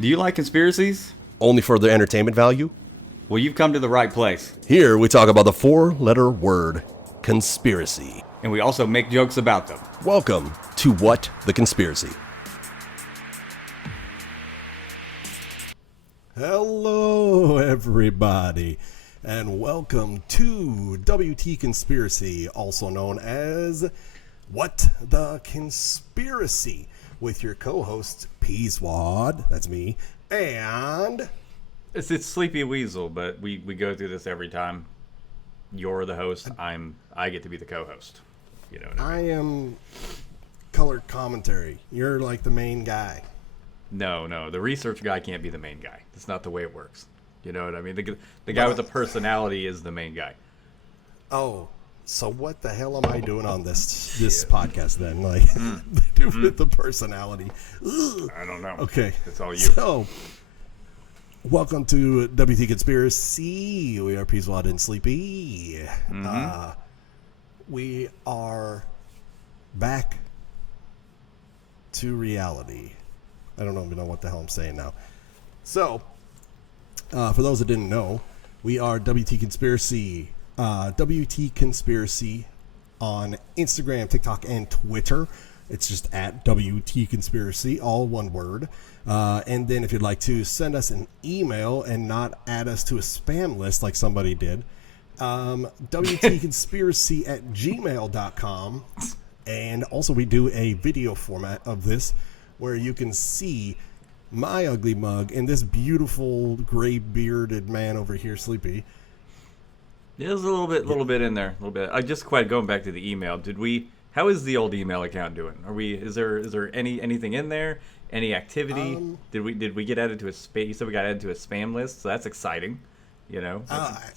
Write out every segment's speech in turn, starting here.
Do you like conspiracies? Only for their entertainment value? Well, you've come to the right place. Here we talk about the four-letter word, conspiracy. And we also make jokes about them. Welcome to What the Conspiracy. Hello, everybody, and welcome to WT Conspiracy, also known as What the Conspiracy, with your co-host, Peaswad, that's me, and... It's Sleepy Weasel, but we go through this every time. You're the host. I get to be the co-host. You know what I mean? I am color commentary. You're like the main guy. No. The research guy can't be the main guy. That's not the way it works. You know what I mean? The guy with the personality is the main guy. Oh, so what the hell am I doing on this podcast then? Like, with the personality. Ugh. I don't know. Okay. It's all you. So, welcome to WT Conspiracy. We are Peaswad and Sleepy. We are back to reality. I don't even know what the hell I'm saying now. So, for those that didn't know, we are WT Conspiracy. WT Conspiracy on Instagram, TikTok, and Twitter. It's just at WT Conspiracy, all one word. And then if you'd like to send us an email and not add us to a spam list like somebody did, WTconspiracy@gmail.com. And also we do a video format of this where you can see my ugly mug and this beautiful gray bearded man over here, Sleepy. There's a little bit in there, a little bit. I just quite going back to the email. How is the old email account doing? Is there anything in there? Any activity? Did we get added to a spam? You said we got added to a spam list, so that's exciting. You know,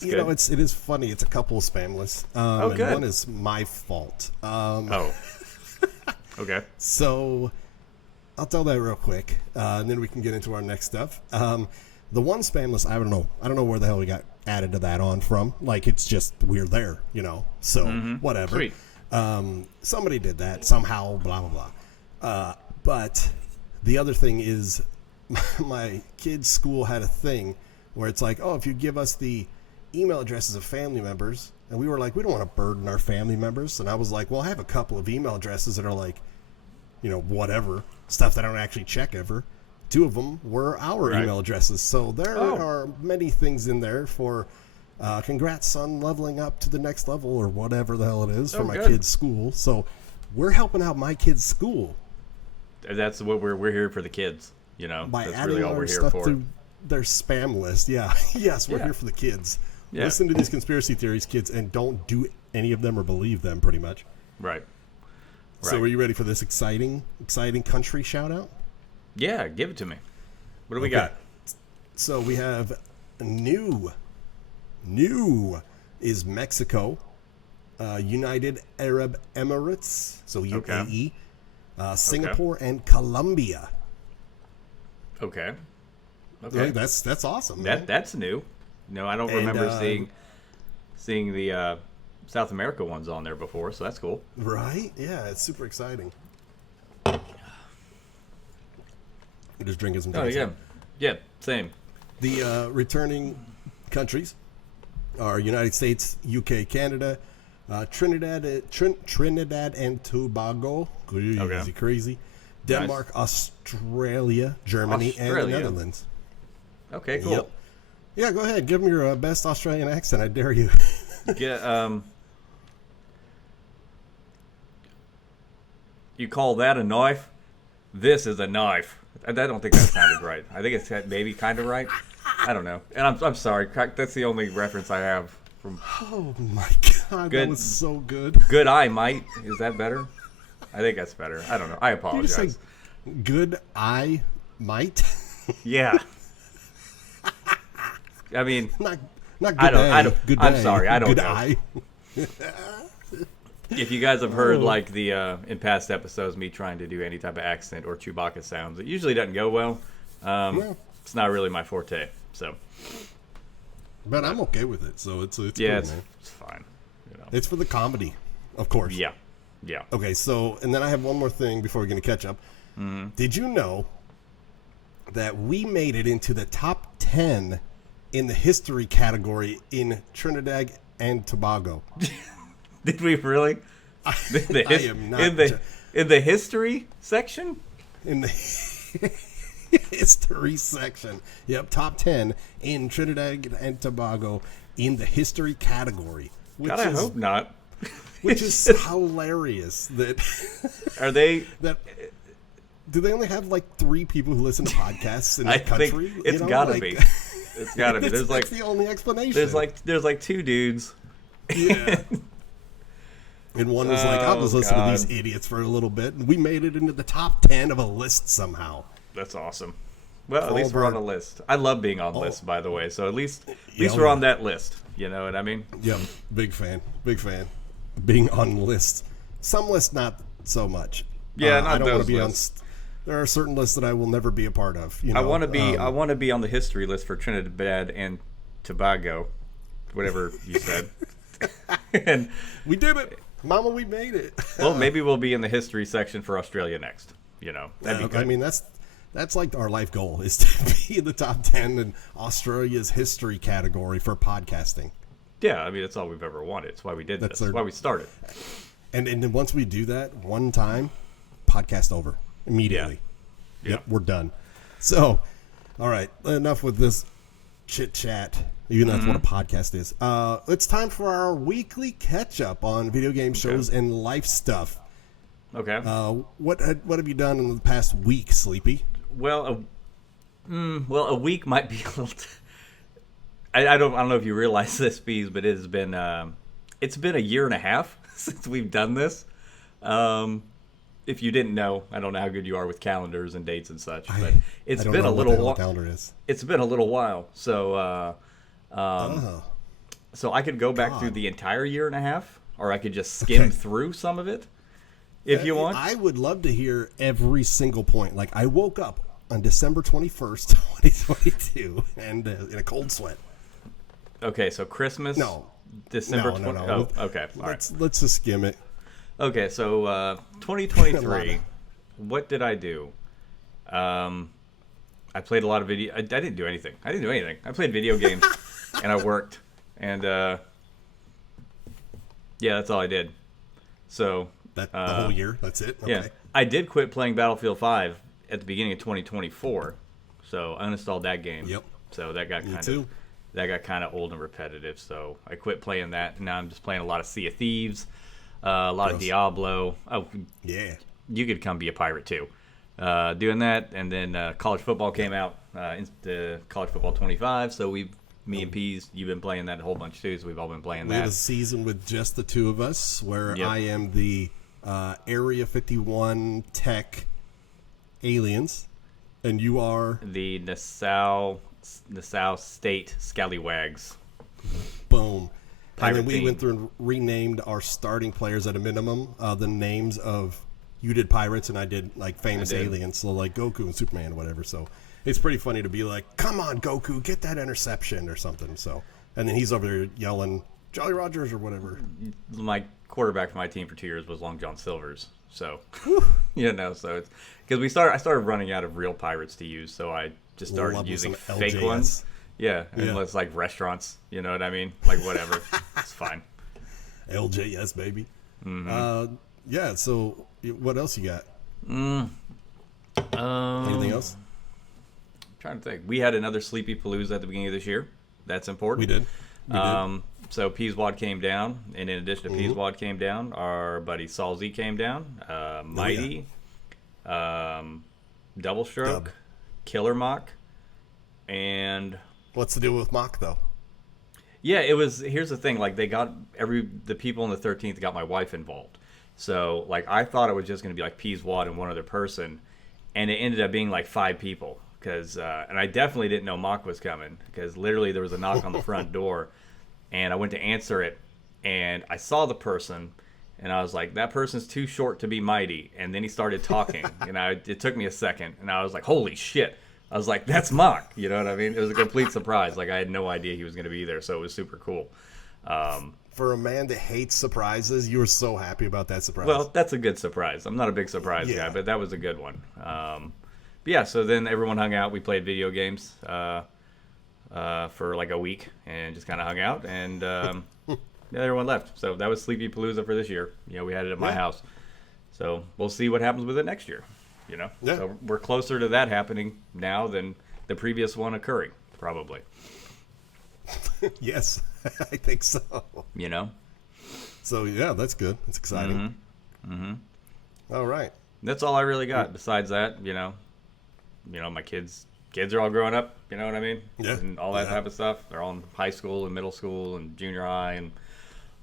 it is funny. It's a couple of spam lists. Good. And one is my fault. Okay. So I'll tell that real quick, and then we can get into our next stuff. The one spam list, I don't know where the hell we got added to that on from. Like, it's just, we're there, you know, so whatever. Sweet. Somebody did that somehow, blah, blah, blah. But the other thing is my kid's school had a thing where it's like, oh, if you give us the email addresses of family members, and we were like, we don't want to burden our family members. And I was like, well, I have a couple of email addresses that are like, you know, whatever, stuff that I don't actually check ever. Two of them were our email addresses. So there are many things in there for congrats on leveling up to the next level or whatever the hell it is for my kid's school. So we're helping out my kid's school. That's what we're here for, the kids, you know. By that's adding really all our we're here stuff for. to their spam list. Yeah. Yes, we're here for the kids. Yeah. Listen to these conspiracy theories, kids, and don't do any of them or believe them, pretty much. Right. So are you ready for this exciting country shout out? Yeah, give it to me. What do we got? So we have new is Mexico, United Arab Emirates, so UAE, Singapore, and Colombia. Okay. Right, that's awesome. That's new. No, I don't remember seeing the South America ones on there before, so that's cool. Right? Yeah, it's super exciting. Just drinking some tea. Yeah, same. The returning countries are United States, UK, Canada, Trinidad and Tobago, crazy, Denmark, nice. Australia, Germany, and the Netherlands. Okay, cool. Yep. Yeah, go ahead. Give them your best Australian accent. I dare you. You call that a knife? This is a knife. I don't think that sounded right. I think it's maybe kind of right. I don't know. And I'm sorry. That's the only reference I have from. Oh my god, that was so good. Good eye, mate. Is that better? I think that's better. I don't know. I apologize. Did you say good eye, might? Yeah. I mean, not good. I don't. Good I'm sorry. I don't good know. Eye. If you guys have heard like the in past episodes me trying to do any type of accent or Chewbacca sounds, it usually doesn't go well. It's not really my forte. So, but I'm okay with it. So it's yeah, cool, man. It's fine. You know. It's for the comedy, of course. Yeah. Okay, so and then I have one more thing before we're gonna catch up. Did you know that we made it into the top 10 in the history category in Trinidad and Tobago. Did we really? I am not in the history section. In the history section. Yep, top 10 in Trinidad and Tobago in the history category. God, I hope not. Which is hilarious. That are they? That do they only have like 3 people who listen to podcasts in the country? Think it's gotta be. It's gotta be. That's the only explanation. There's like 2 dudes. Yeah. And one was like, I'll just listen to these idiots for a little bit. And we made it into the top 10 of a list somehow. That's awesome. Well, at least we're on a list. I love being on lists, by the way. So at least we're on that list. You know what I mean? Yep. Big fan. Big fan. Being on lists. Some lists, not so much. Yeah, not I don't those want to be lists. There are certain lists that I will never be a part of. You know? I want to be on the history list for Trinidad and Tobago, whatever you said. And we did it. Mama, we made it. Well, maybe we'll be in the history section for Australia next. You know, that'd be good. I mean, that's like our life goal is to be in the top 10 in Australia's history category for podcasting. Yeah, I mean, that's all we've ever wanted. It's why we did this. That's why we started. And then once we do that one time, podcast over immediately. Yeah. Yep, we're done. So, all right, enough with this chit chat. Even though that's what a podcast is. It's time for our weekly catch up on video game shows and life stuff. Okay. What have you done in the past week, Sleepy? Well, a week might be a little. I don't know if you realize this, Bees, but it's been a year and a half since we've done this. If you didn't know, I don't know how good you are with calendars and dates and such, but it's been a little while. Calendar is. It's been a little while, so so I could go back through the entire year and a half, or I could just skim through some of it, if you want. I would love to hear every single point. Like, I woke up on December 21st, 2022, and in a cold sweat. Okay, so Christmas. No, December 20. No. Oh, okay. All right. Let's just skim it. Okay, so 2023. What did I do? I played a lot of video. I didn't do anything. I played video games, and I worked, and yeah, that's all I did. So the whole year. That's it. Okay. Yeah, I did quit playing Battlefield 5 at the beginning of 2024. So I uninstalled that game. Yep. So that got kind of old and repetitive. So I quit playing that. And now I'm just playing a lot of Sea of Thieves, a lot of Diablo. Oh, yeah. You could come be a pirate too. Doing that, and then college football came out, into college football 25. So me and Peas, you've been playing that a whole bunch too. So we've all been playing that. We have a season with just the two of us, where I am the Area 51 tech aliens, and you are the Nassau State Scallywags. Boom. Pirate and then we team. went through and renamed our starting players at a minimum. The names of you did pirates and I did like famous aliens, so like Goku and Superman or whatever. So it's pretty funny to be like, "Come on, Goku, get that interception" or something. So, and then he's over there yelling Jolly Rogers or whatever. My quarterback for my team for 2 years was Long John Silver's. So, so it's because I started running out of real pirates to use, so I just started using fake LJS. ones. Yeah, and it's like restaurants. You know what I mean? Like whatever, it's fine. LJS baby. Mm-hmm. Yeah. So what else you got? Anything else? I'm trying to think. We had another Sleepy Palooza at the beginning of this year. That's important. We did. So Peaswad came down, and in addition to Peaswad came down, our buddy Salzy came down, Mighty, Double Stroke, Killer Mock, and what's the deal with Mock though? Yeah, it was. Here's the thing: like they got the people in the 13th got my wife involved. So like I thought it was just going to be like Peaswad and one other person, and it ended up being like 5 people. Because and I definitely didn't know Mock was coming because literally there was a knock on the front door. And I went to answer it, and I saw the person, and I was like, that person's too short to be Mighty. And then he started talking, and it took me a second, and I was like, holy shit. I was like, that's Mock. You know what I mean? It was a complete surprise. Like, I had no idea he was going to be there, so it was super cool. For a man that hates surprises, you were so happy about that surprise. Well, that's a good surprise. I'm not a big surprise guy, but that was a good one. yeah, so then everyone hung out. We played video games for like a week and just kind of hung out. And yeah, everyone left. So that was Sleepy Palooza for this year. We had it at my house. So we'll see what happens with it next year. Yeah. So we're closer to that happening now than the previous one occurring, probably. Yes, I think so. So yeah, that's good. That's exciting. All right. That's all I really got. Besides that, my kids are all growing up. You know what I mean? Yeah. And all that type of stuff. They're all in high school and middle school and junior high and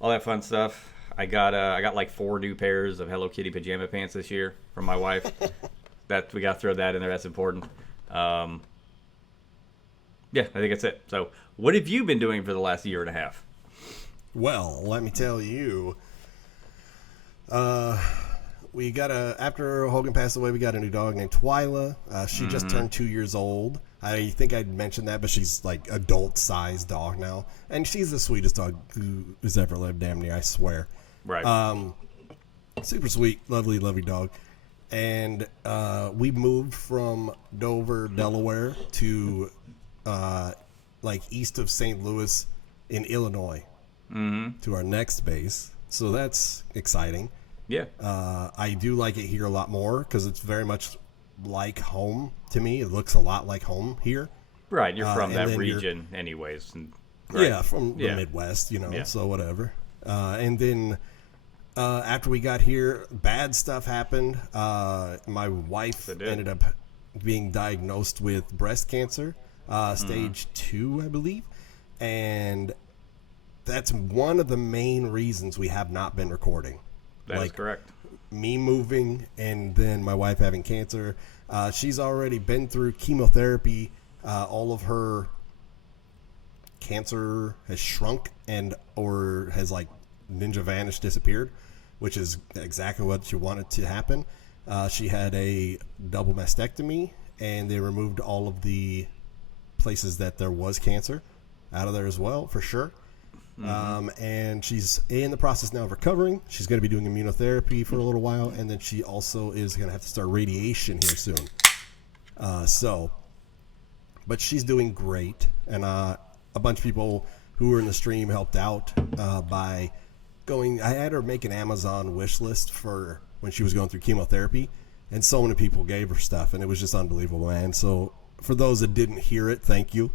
all that fun stuff. I got like 4 new pairs of Hello Kitty pajama pants this year from my wife. That we got to throw that in there. That's important. Yeah, I think that's it. So, what have you been doing for the last year and a half? Well, let me tell you. We got after Hogan passed away, we got a new dog named Twyla. She just turned 2 years old. I think I'd mentioned that, but she's like adult-sized dog now. And she's the sweetest dog who's ever lived, damn near, I swear. Right. Super sweet, lovely, lovely dog. And we moved from Dover, Delaware to like east of St. Louis in Illinois to our next base. So that's exciting. Yeah. I do like it here a lot more because it's very much like home to me. It looks a lot like home here. Right. You're from that region anyways. And, right. Yeah, from the Midwest, so whatever. And then after we got here, bad stuff happened. My wife ended up being diagnosed with breast cancer, stage 2, I believe. And that's one of the main reasons we have not been recording. That is correct. Me moving and then my wife having cancer. She's already been through chemotherapy. All of her cancer has shrunk or has like ninja vanished, disappeared, which is exactly what she wanted to happen. She had a double mastectomy and they removed all of the places that there was cancer out of there as well, for sure. And she's in the process now of recovering. She's going to be doing immunotherapy for a little while, and then she also is going to have to start radiation here soon. But she's doing great, and a bunch of people who were in the stream helped out by going. I had her make an Amazon wish list for when she was going through chemotherapy, and so many people gave her stuff, and it was just unbelievable, man. So for those that didn't hear it, thank you.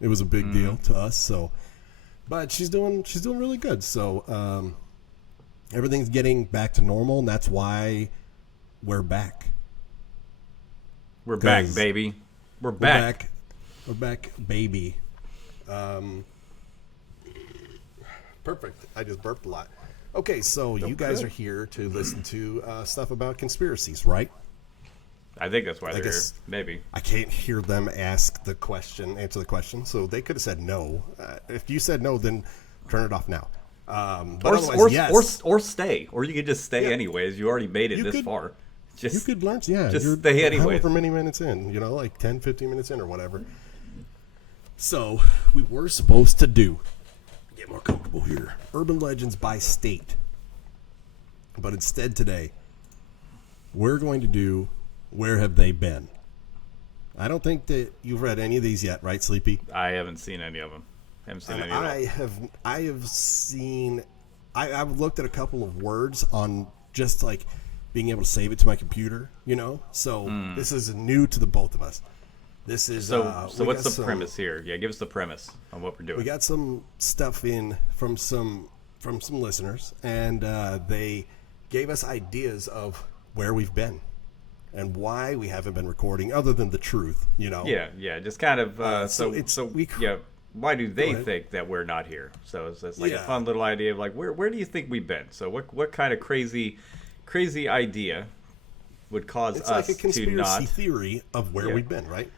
It was a big deal to us. So. But she's doing really good. So everything's getting back to normal, and that's why we're back. We're back, baby. We're back. We're back, baby. Perfect. I just burped a lot. Okay, so you guys are here to listen to stuff about conspiracies, right? I think that's why they're here. Maybe. I can't hear them answer the question. So they could have said no. If you said no, then turn it off now. But yes. Or stay. Or you could just stay anyways. You already made it this far. You could learn. Yeah. Just stay anyway. However many minutes in, like 10, 15 minutes in or whatever. So we were supposed to get more comfortable here. Urban legends by state. But instead today, we're going to do Where Have They Been? I don't think that you've read any of these yet, right, Sleepy? I haven't seen any of them. I've looked at a couple of words on just like being able to save it to my computer, So this is new to the both of us. This is so what's the premise here? Yeah, give us the premise on what we're doing. We got some stuff in from some listeners, and they gave us ideas of where we've been. And why we haven't been recording, other than the truth, Yeah, just kind of. Why do they think that we're not here? So it's like a fun little idea of like, where do you think we've been? So what kind of crazy idea would cause us to not? It's like a conspiracy theory of where we've been, right?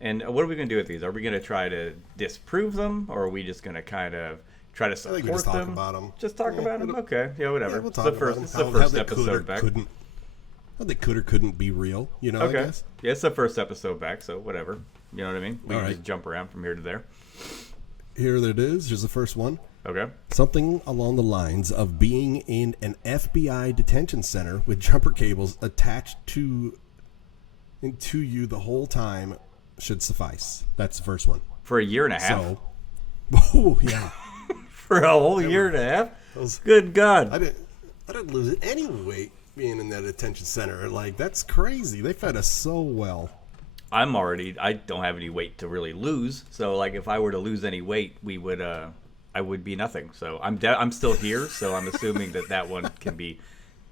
And what are we going to do with these? Are we going to try to disprove them, or are we just going to kind of try to support them? Just talk about them. Just talk about them. Okay, whatever. Yeah, we'll talk about them. It's the first episode back. How they could or couldn't be real, Okay. I guess. Yeah, it's the first episode back, so whatever. You know what I mean? We can right. just jump around from here to there. Here it is. Here's the first one. Okay. Something along the lines of being in an FBI detention center with jumper cables attached to into you the whole time should suffice. That's the first one. For a year and a half. So, oh yeah, For a whole year and a half. Good God. I didn't lose any weight being in that detention center. Like, that's crazy. They fed us so well. I don't have any weight to really lose. So like if I were to lose any weight, I would be nothing. So I'm still here. So I'm assuming that one can be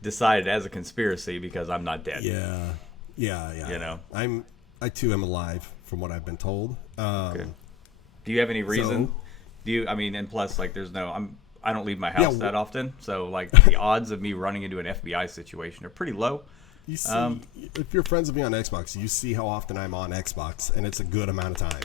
decided as a conspiracy because I'm not dead. Yeah. You know, I too am alive from what I've been told. Okay. Do you have any reason? And plus like I don't leave my house that often. So like the odds of me running into an FBI situation are pretty low. You see, if you're friends with me on Xbox, you see how often I'm on Xbox, and it's a good amount of time.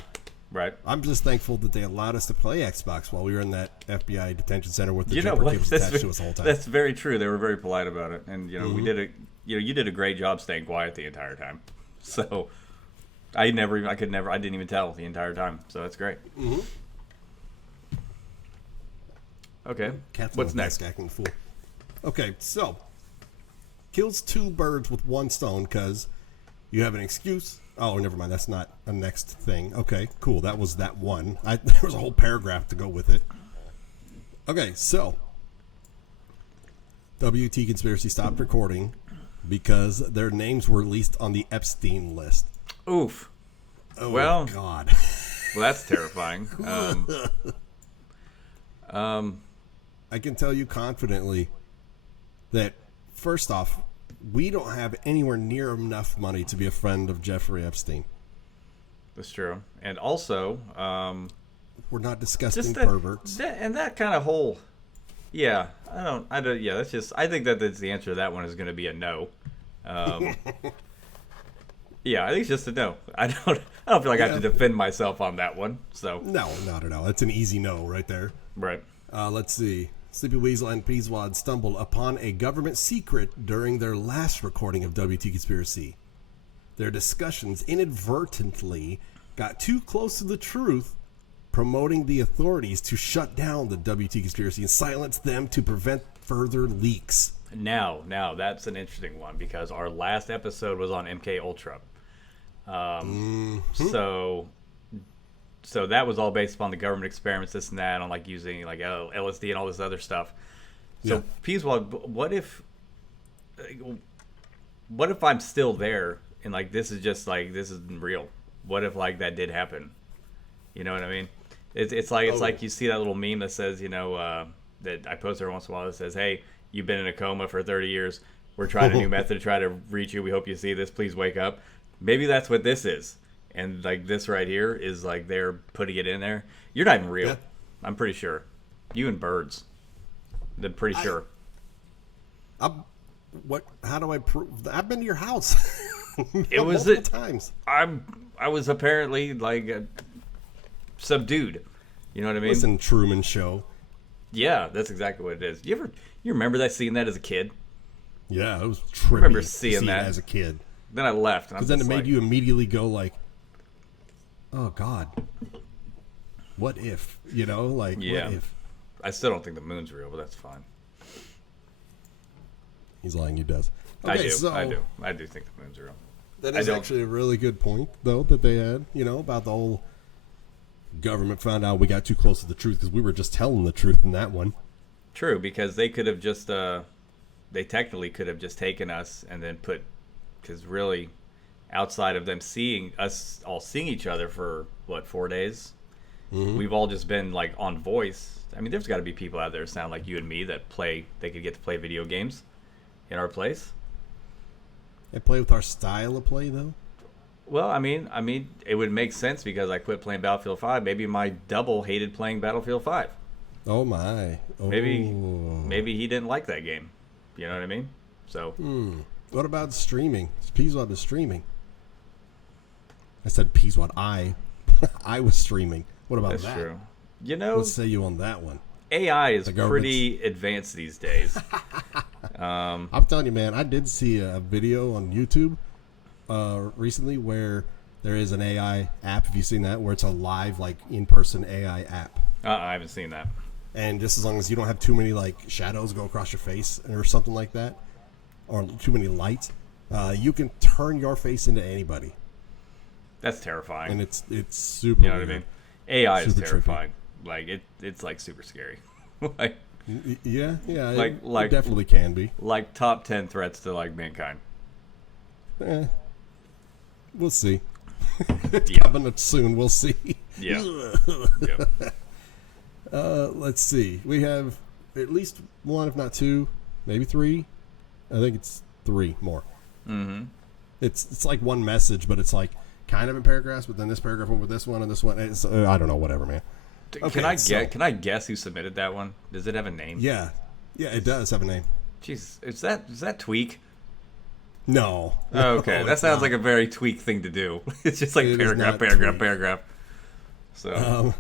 Right. I'm just thankful that they allowed us to play Xbox while we were in that FBI detention center with the jumper cables attached to us the whole time. That's very true. They were very polite about it, and we did you did a great job staying quiet the entire time. So I didn't even tell the entire time. So that's great. Mm-hmm. Okay. Cat's What's next? Acting fool. Okay, so kills 2 birds with 1 stone because you have an excuse. Oh, never mind. That's not a next thing. Okay, cool. That was that one. There was a whole paragraph to go with it. Okay, so WT Conspiracy stopped recording because their names were released on the Epstein list. Oof. Oh, well, God. Well, that's terrifying. I can tell you confidently that, first off, we don't have anywhere near enough money to be a friend of Jeffrey Epstein. That's true. And also, we're not disgusting perverts. That kind of whole, yeah, that's just, I think that's the answer to that one is going to be a no. Yeah, I think it's just a no. I don't feel like I have to defend myself on that one. So no, not at all. That's an easy no right there. Right. Let's see. Sleepy Weasel and Peaswad stumbled upon a government secret during their last recording of WT Conspiracy. Their discussions inadvertently got too close to the truth, promoting the authorities to shut down the WT Conspiracy and silence them to prevent further leaks. Now, that's an interesting one because our last episode was on MK Ultra. So that was all based upon the government experiments, this and that, on like using like LSD and all this other stuff. So, yeah. Peaswad, what if I'm still there and like this isn't real? What if like that did happen? You know what I mean? It's like you see that little meme that says, that I post every once in a while that says, "Hey, you've been in a coma for 30 years. We're trying a new method to try to reach you. We hope you see this. Please wake up." Maybe that's what this is. And like this right here is like they're putting it in there. You're not even real. Yeah. I'm pretty sure. You and birds. I'm pretty sure. How do I prove? I've been to your house. It was multiple times. I was apparently like subdued. You know what I mean? Listen, Truman Show. Yeah, that's exactly what it is. You remember seeing that as a kid? Yeah, it was trippy. I remember seeing that as a kid. Then I left. Because then it made you immediately go like, "Oh God, what if?" Yeah. What if? I still don't think the moon's real, but that's fine. He's lying. He does. Okay, I do think the moon's real. That is actually a really good point, though, that they had. About the whole government found out we got too close to the truth because we were just telling the truth in that one. True, because they could have just, they technically could have just taken us and then because really, outside of them seeing us all seeing each other for 4 days, we've all just been like on voice. I mean, there's got to be people out there that sound like you and me that they could get to play video games in our place. They play with our style of play, though. Well, I mean, it would make sense because I quit playing Battlefield 5. Maybe my double hated playing Battlefield 5. Oh my! Oh. Maybe he didn't like that game. You know what I mean? So. What about streaming? Peaswad is streaming. I said Peaswad. I was streaming. What about that? That's true. Let's say you on that one. AI is pretty advanced these days. I'm telling you, man. I did see a video on YouTube recently where there is an AI app. Have you seen that? Where it's a live, like, in-person AI app. I haven't seen that. And just as long as you don't have too many like shadows go across your face or something like that, or too many lights, You can turn your face into anybody, That's terrifying. and it's super. You know what I weird. mean? AI is Super trippy. terrifying. Like it's like super scary. like Yeah, Like- it definitely can be. like top 10 threats to like mankind. We'll see. Yeah. Coming up soon, we'll see. Yeah. Yep. Let's see. We have at least one, if not two, maybe three. I think it's three more. Mm-hmm. It's like one message, but it's like kind of in paragraphs. But then this paragraph went with this one and this one. It's, I don't know, whatever, man. Can I guess who submitted that one? Does it have a name? Yeah, it does have a name. Jeez, is that Tweak? No. Okay, No, that it's sounds not. like a very Tweak thing to do. It's just like It is paragraph, not paragraph, Tweak. paragraph. So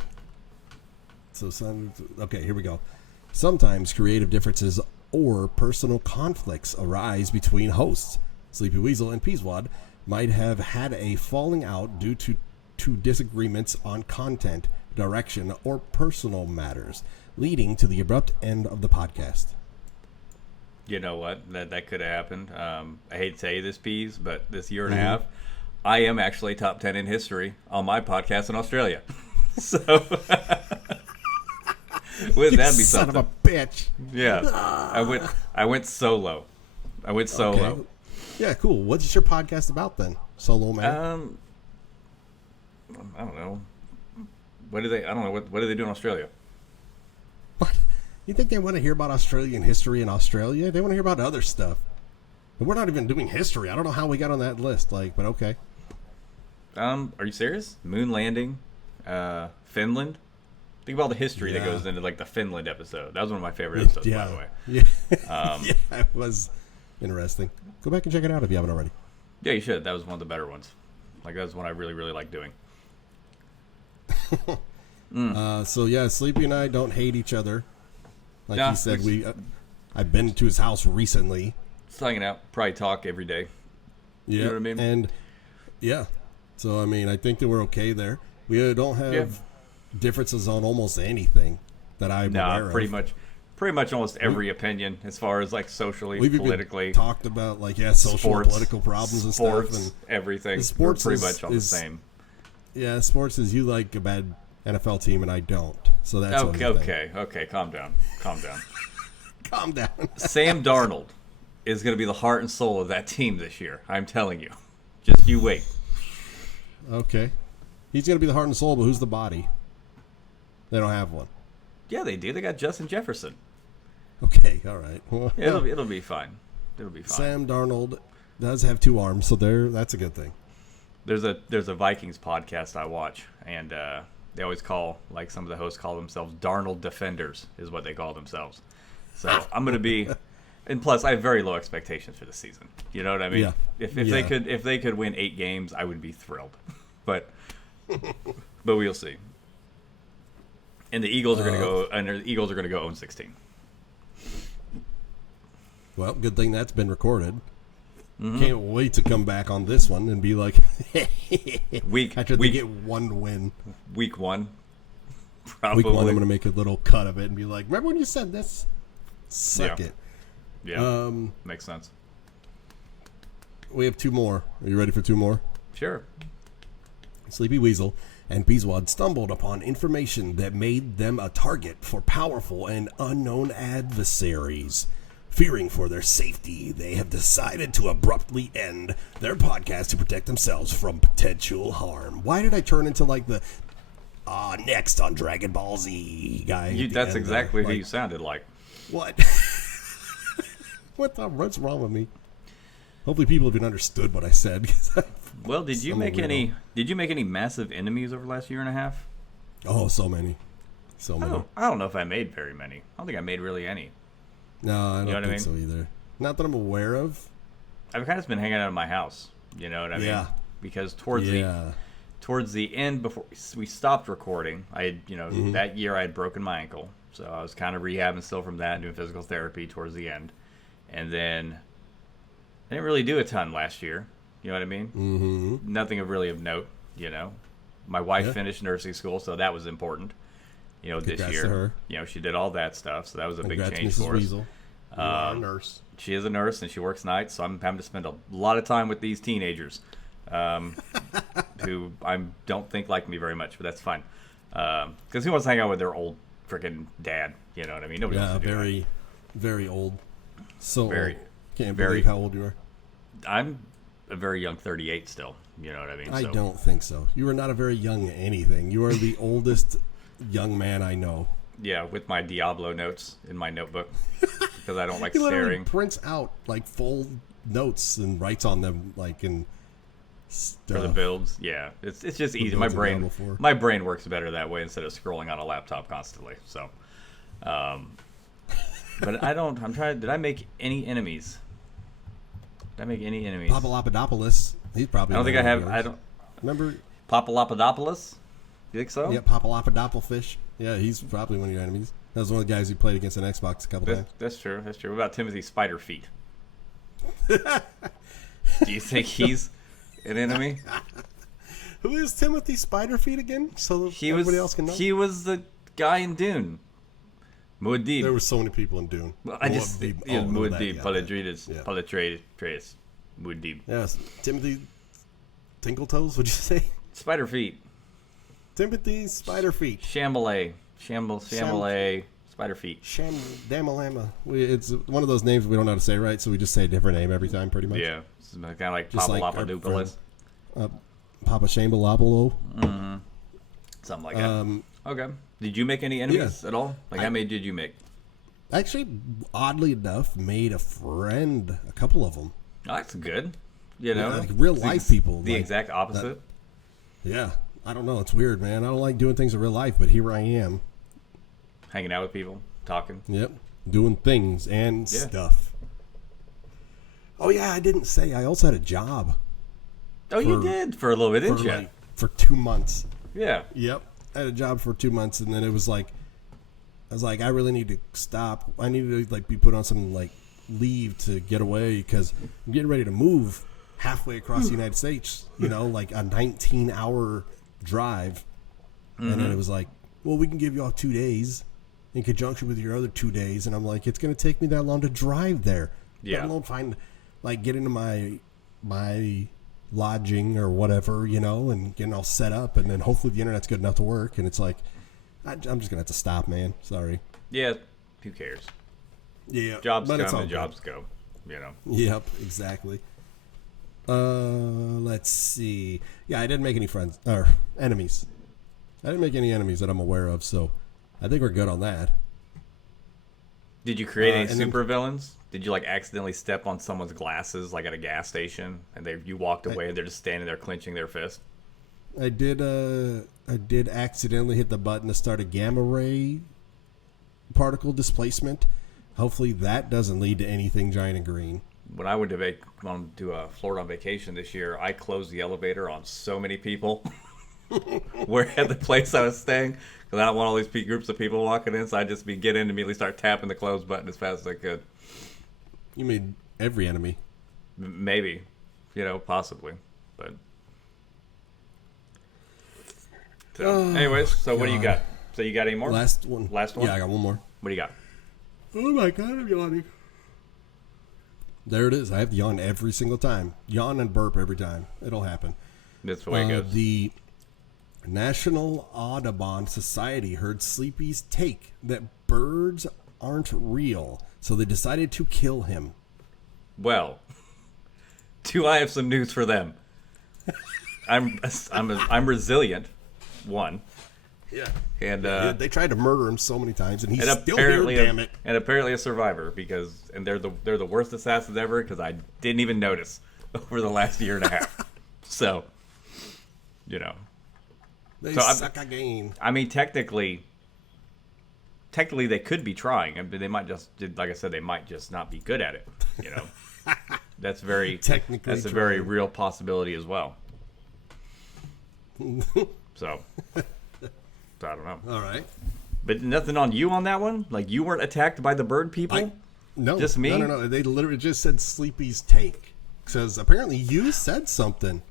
Okay, here we go. Sometimes creative differences or personal conflicts arise between hosts. Sleepy Weasel and Peaswad might have had a falling out due to disagreements on content, direction, or personal matters, leading to the abrupt end of the podcast. you know what? That could have happened. I hate to tell you this, Peas, but this year and a half, I am actually top 10 in history on my podcast in Australia. So wouldn't that be Son something? of a bitch. Yeah, I went solo. I went solo. Okay. Yeah, cool. What's your podcast about then? Solo man. I don't know. What do they? I don't know. What do they do in Australia? What? You think they want to hear about Australian history in Australia? They want to hear about other stuff. And we're not even doing history. I don't know how we got on that list. But okay. Are you serious? Moon landing, Finland. Think about all the history that Yeah. goes into like the Finland episode. That was one of my favorite episodes, by the way. Yeah. Yeah, it was interesting. Go back and check it out if you haven't already. Yeah, you should. That was one of the better ones. Like that was one I really, really like doing. So yeah, Sleepy and I don't hate each other. Like Nah, he said, it's- I've been to his house recently. Just hanging out, probably talk every day. Yeah, You know what I mean? And yeah, so I mean, I think that we're okay there. We don't have differences on almost anything that I'm aware of. pretty much almost every opinion as far as like socially, We've politically, even talked about social sports, and political problems and sports, stuff. And everything. the sports We're pretty is- much on is- the same. yeah, sports is you like a bad NFL team and I don't. So that's Okay. Calm down. Calm down. Sam Darnold is going to be the heart and soul of that team this year. I'm telling you. Just you wait. Okay, he's gonna be the heart and soul, but who's the body? They don't have one. Yeah, they do. They got Justin Jefferson. Okay, all right. Well, It'll be fine. It'll be fine. Sam Darnold does have two arms, so that's a good thing. There's a Vikings podcast I watch, and they always call, like some of the hosts call themselves Darnold Defenders, is what they call themselves. So I'm gonna be, and plus I have very low expectations for the season. You know what I mean? Yeah. If Yeah. they could win 8 games, I would be thrilled. But we'll see. And the Eagles are gonna go 0-16. Well, good thing that's been recorded. Mm-hmm. Can't wait to come back on this one and be like, after they get one win. Week 1, probably. Week one, I'm going to make a little cut of it and be like, remember when you said this? Suck Yeah. it. Yeah, makes sense. We have two more. Are you ready for two more? Sure. Sleepy Weasel and Peaswad stumbled upon information that made them a target for powerful and unknown adversaries. Fearing for their safety, they have decided to abruptly end their podcast to protect themselves from potential harm. Why did I turn into like the next on Dragon Ball Z guy? at the That's end exactly there? who you sounded like. What? What's wrong with me? Hopefully people have understood what I said. Well, did you I'm a make weirdo. any massive enemies over the last year and a half? Oh, so many. I don't know if I made very many. I don't think I made really any. No, I don't know what I think so either. Not that I'm aware of. I've kind of been hanging out in my house. You know what I mean? Yeah. Because towards the end, before we stopped recording, I had, that year I had broken my ankle, so I was kind of rehabbing still from that, doing physical therapy towards the end, and then I didn't really do a ton last year. You know what I mean? Mm-hmm. Nothing of note. My wife Yeah. finished nursing school, so that was important. This Congrats year, to her. she did all that stuff, so that was a Congrats, big change Mrs. for us. Weasel. You are a nurse. She is a nurse and she works nights, so I'm having to spend a lot of time with these teenagers, who I don't think like me very much, but that's fine. Because who wants to hang out with their old freaking dad? You know what I mean? Nobody wants to do very, very old. So Very, old. Can't very- believe how old you are. that. I'm a very young 38 still. You know what I mean? I So, don't think so. You are not a very young anything. You are the oldest young man I know. Yeah, with my Diablo notes in my notebook because I don't like He literally staring. prints out like full notes and writes on them like in For the stuff. builds, yeah, it's just easy. My builds brain available for. my brain works better that way instead of scrolling on a laptop constantly. So, but I don't. I'm trying. Did I make any enemies? Did I make any enemies? Papalopoulos. He's probably. I don't think I one of have. yours. I don't. Remember? Papalopoulos? You think so? Yeah, Papalopoulos. Yeah, he's probably one of your enemies. That was one of the guys who played against an Xbox a couple times. That's true. That's true. What about Timothy Spiderfeet? Do you think he's an enemy? Who is Timothy Spiderfeet again? So everybody else can know. He was the guy in Dune. Muad'Dib. There were so many people in Dune. Well, I just Muad'Dib. Oh, Muad'Dib, Paladridis, Yeah. Palatreus, Muad'Dib. Yes, Timothy Tinkletoes. Would you say? Spiderfeet, Timothy Spiderfeet. Shambhalay, Spiderfeet. Sham Damalama. It's one of those names we don't know how to say right, so we just say a different name every time, pretty much. Yeah, it's kind of like Just like our Papalopoulos, Papa Shambalopolo. something like that. Okay. Did you make any enemies at all? Like, how many did you make? Actually, oddly enough, made a friend. A couple of them. Oh, that's good. You know, Yeah, like real life people. The like, exact opposite. Yeah, I don't know. It's weird, man. I don't like doing things in real life, but here I am. Hanging out with people, talking. Yep, doing things and Yeah. stuff. Oh yeah, I didn't say. I also had a job Oh, you did for a little bit, didn't for you? for 2 months. Yeah. Yep, I had a job for 2 months, and then it was like, I was like, I really need to stop. I need to like be put on some like leave to get away because I'm getting ready to move halfway across the United States. You know, like a 19-hour drive, and then it was like, well, we can give you all 2 days in conjunction with your other 2 days, and I'm like, it's going to take me that long to drive there. Yeah. Let alone find, like, get into my lodging or whatever, you know, and getting all set up, and then hopefully the internet's good enough to work. And it's like, I'm just gonna have to stop, man. Sorry. Yeah. Who cares? Yeah. Jobs but it's come all and good. jobs go. You know. Yep. Exactly. Let's see. Yeah, I didn't make any friends or enemies. I didn't make any enemies that I'm aware of, so I think we're good on that. Did you create any and then- super villains? Did you like accidentally step on someone's glasses, like at a gas station, and you walked away and they're just standing there clenching their fist? I did accidentally hit the button to start a gamma ray particle displacement. Hopefully that doesn't lead to anything giant and green. When I went to Florida on vacation this year, I closed the elevator on so many people. Where at the place I was staying, because I don't want all these groups of people walking in, so I just get in and immediately start tapping the close button as fast as I could. You made every enemy. Maybe, possibly, but. So, anyways, so what do you got? So you got any more? Last one. Last one? Yeah, I got one more. What do you got? Oh my god, I'm yawning. There it is. I have to yawn every single time. Yawn and burp every time. It'll happen. That's the way it goes. The National Audubon Society heard Sleepy's take that birds aren't real, so they decided to kill him. Well, do I have some news for them? I'm resilient. One. Yeah. And They tried to murder him so many times, and he's and still here. apparently, Damn it! and apparently a survivor they're the worst assassins ever because I didn't even notice over the last year and a half. So, They So suck again. I mean, technically, they could be trying. I mean, they might just, like I said, they might just not be good at it. That's Technically that's a very trying. real possibility as well. So I don't know. All right. But nothing on you on that one? Like, you weren't attacked by the bird people? No. Just me? No. They literally just said Sleepy's take. Because apparently you said something.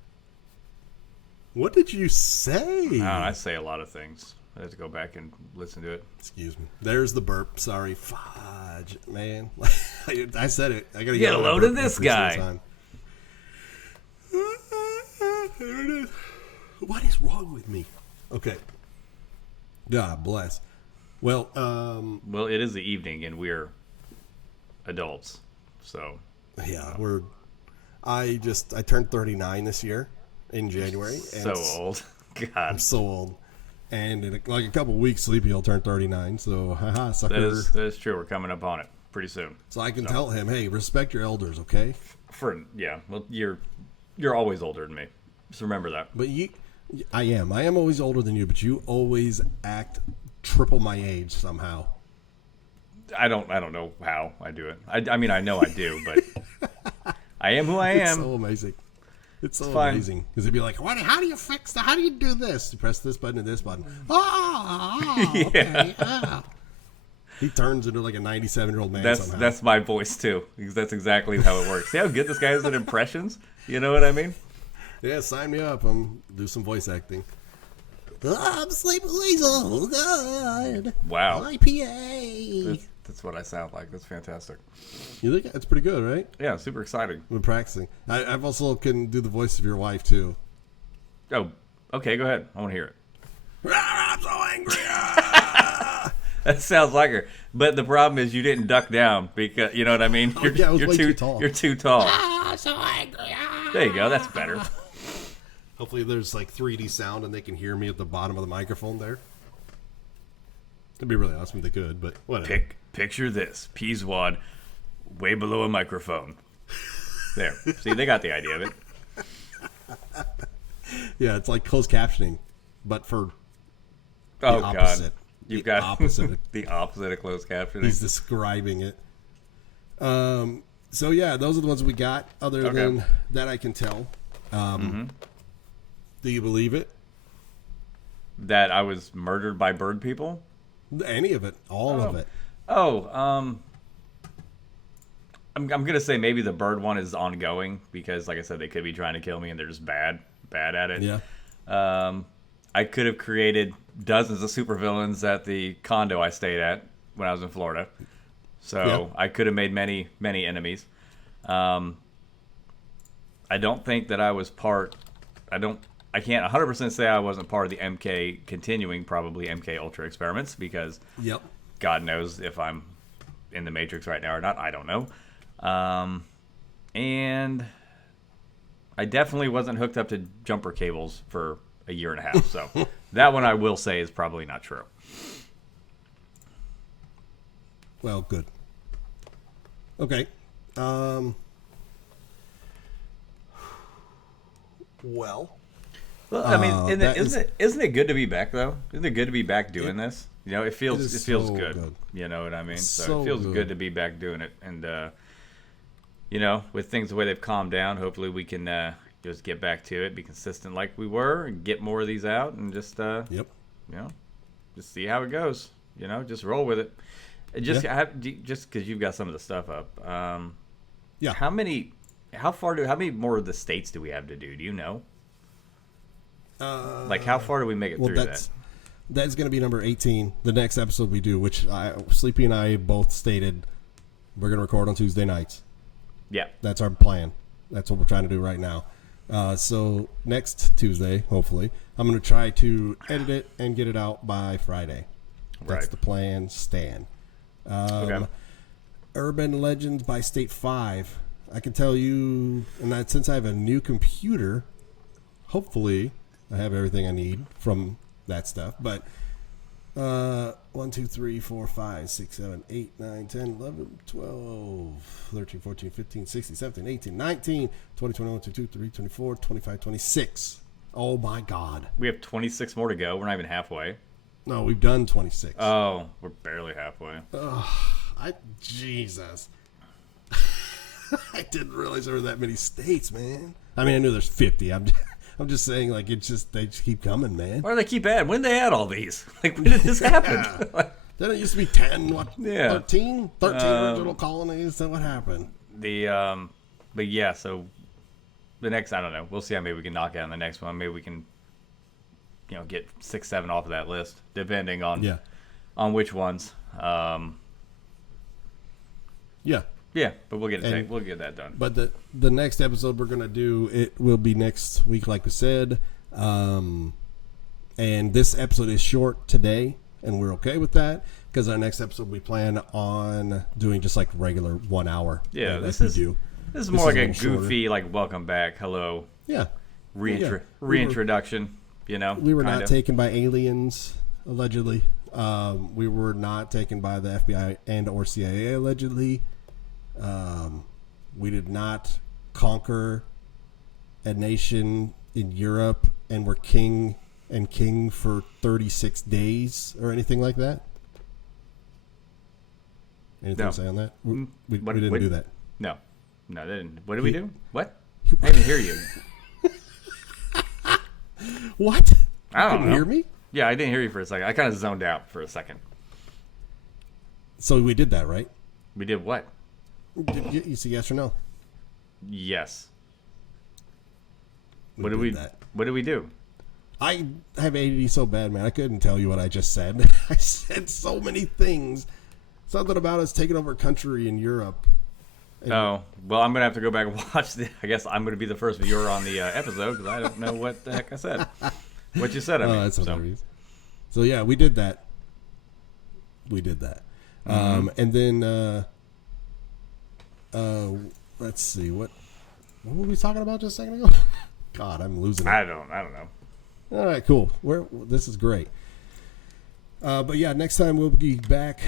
What did you say? I say a lot of things. I have to go back and listen to it. Excuse me. There's the burp. Sorry. Fudge, man. I said it. I gotta Get a load of this every single guy. time. There it is. What is wrong with me? Okay. God bless. Well, Well, it is the evening, and we're adults, so yeah, I turned 39 this year in January. so old. I'm God, so old. And in like a couple weeks, Sleepy will turn 39. So, haha, sucker. that is true. We're coming up on it pretty soon. So I can tell him, hey, respect your elders, okay? Well, you're always older than me. Just remember that. But I am always older than you, but you always act triple my age somehow. I don't know how I do it. I mean, I know I do, but I am who I am. It's so amazing. It's so fine. amazing. Because he'd be like, how do you fix that? How do you do this? You press this button and this button. Okay. He turns into like a 97-year-old man somehow. That's my voice, too. Because that's exactly how it works. See how good this guy is at impressions? You know what I mean? Yeah, sign me up. Do some voice acting. I'm Sleepy Weasel. God. Wow. IPA. That's what I sound like. That's fantastic. You think that's pretty good, right? Yeah, super exciting. I've been practicing. I've also can do the voice of your wife, too. Oh, okay, go ahead. I want to hear it. I'm so angry. That sounds like her. But the problem is you didn't duck down because, you know what I mean? I was way too tall. You're too tall. I'm so angry. There you go. That's better. Hopefully there's like 3D sound and they can hear me at the bottom of the microphone there. It'd be really awesome if they could, but whatever. Picture this. Peaswad way below a microphone. There. See, they got the idea of it. Yeah, it's like closed captioning, but for the Oh, opposite. God. You've The got opposite. the opposite of closed captioning. He's describing it. So yeah, those are the ones we got. Other than that, I can tell. Do you believe it? That I was murdered by bird people? Any of it? All of it? I'm gonna say maybe the bird one is ongoing because, like I said, they could be trying to kill me and they're just bad at it. Yeah. I could have created dozens of supervillains at the condo I stayed at when I was in Florida, so I could have made many enemies. I don't think that I was part. I can't 100% say I wasn't part of the MK continuing, probably MK Ultra experiments because God knows if I'm in the Matrix right now or not. I don't know. And I definitely wasn't hooked up to jumper cables for a year and a half. So that one I will say is probably not true. Well, good. Okay. Well, I mean, isn't it good to be back though? Isn't it good to be back doing this? You know, it feels so good. good. You know what I mean? So it feels good. good to be back doing it. And you know, with things the way they've calmed down, hopefully we can just get back to it, be consistent like we were, and get more of these out, and just you know, just see how it goes. You know, just roll with it. Just because you've got some of the stuff up. How many more of the states do we have to do? Do you know? Like, how far do we make it through that? That's going to be number 18, the next episode we do, which Sleepy and I both stated we're going to record on Tuesday nights. Yeah. That's our plan. That's what we're trying to do right now. So next Tuesday, hopefully, I'm going to try to edit it and get it out by Friday. That's the plan, Stan. Urban Legends by State 5. I can tell you, and that since I have a new computer, hopefully I have everything I need from that stuff. But 1, 2, 3, 4, 5, 6, 7, 8, 9, 10, 11, 12, 13, 14, 15, 16, 17, 18, 19, 20, 21, 22, 23, 24, 25, 26. Oh my God. We have 26 more to go. We're not even halfway. No, we've done 26. Oh, we're barely halfway. Jesus. I didn't realize there were that many states, man. I mean, I knew there's 50. I'm just saying, like, they just keep coming, man. Why do they keep adding? When did they add all these? Like, when did this happen? Then it used to be 10, 13? 13 original colonies. Then what happened? But yeah, so the next, I don't know. We'll see how maybe we can knock out on the next one. Maybe we can, get 6, 7 off of that list, depending on Yeah. on which ones. Yeah. Yeah, but we'll get that done. But the next episode we're gonna do, it will be next week, like we said. And this episode is short today, and we're okay with that because our next episode we plan on doing just like regular 1 hour. Yeah, like this we is do. This is more like a little goofy, like welcome back, hello, Yeah. reintroduction. We were not kinda. taken by aliens, allegedly. We were not taken by the FBI and or CIA, allegedly. We did not conquer a nation in Europe and were king for 36 days or anything like that. Anything to say on that? We didn't do that. No, they didn't. What did we do? What? I didn't hear you. What? I don't Couldn't know. hear me? Yeah, I didn't hear you for a second. I kind of zoned out for a second. So we did that, right? We did what? You say yes or no? Yes. We What did we? that. What did we do? I have ADD so bad, man. I couldn't tell you what I just said. I said so many things. Something about us taking over a country in Europe. Oh, well, I'm gonna have to go back and watch I guess I'm gonna be the first viewer on the episode because I don't know what the heck I said. What you said, I mean. That's hilarious. So yeah, we did that. And then let's see what were we talking about just a second ago? God, I'm losing it. I don't know. All right, cool. This is great. But yeah, next time we'll be back.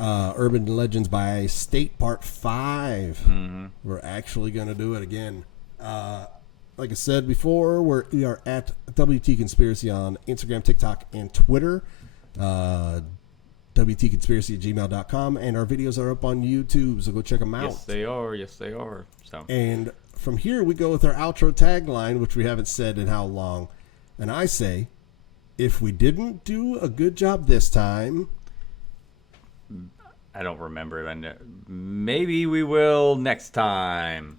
Urban Legends by State Part 5. Mm-hmm. We're actually going to do it again. Like I said before, we are at WT Conspiracy on Instagram, TikTok, and Twitter. WTConspiracy@gmail.com. And our videos are up on YouTube, so go check them out. Yes, they are. So. And from here, we go with our outro tagline, which we haven't said in how long. And I say, if we didn't do a good job this time, I don't remember it. Maybe we will next time.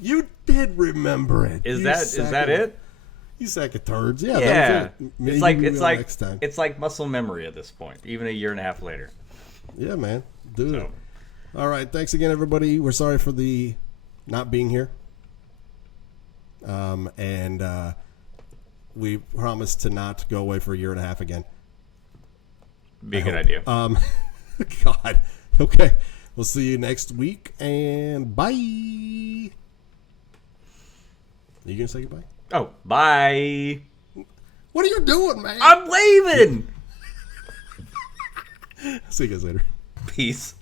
you did remember it. Is that it? You sack of turds. Yeah. Yeah. That was it. Maybe next time. It's like muscle memory at this point, even a year and a half later. Yeah, man. Do it. All right. Thanks again, everybody. We're sorry for the not being here. And we promise to not go away for a year and a half again. Be a good idea. God. Okay. We'll see you next week, and bye. You gonna say goodbye? Oh, bye. What are you doing, man? I'm leaving. See you guys later. Peace.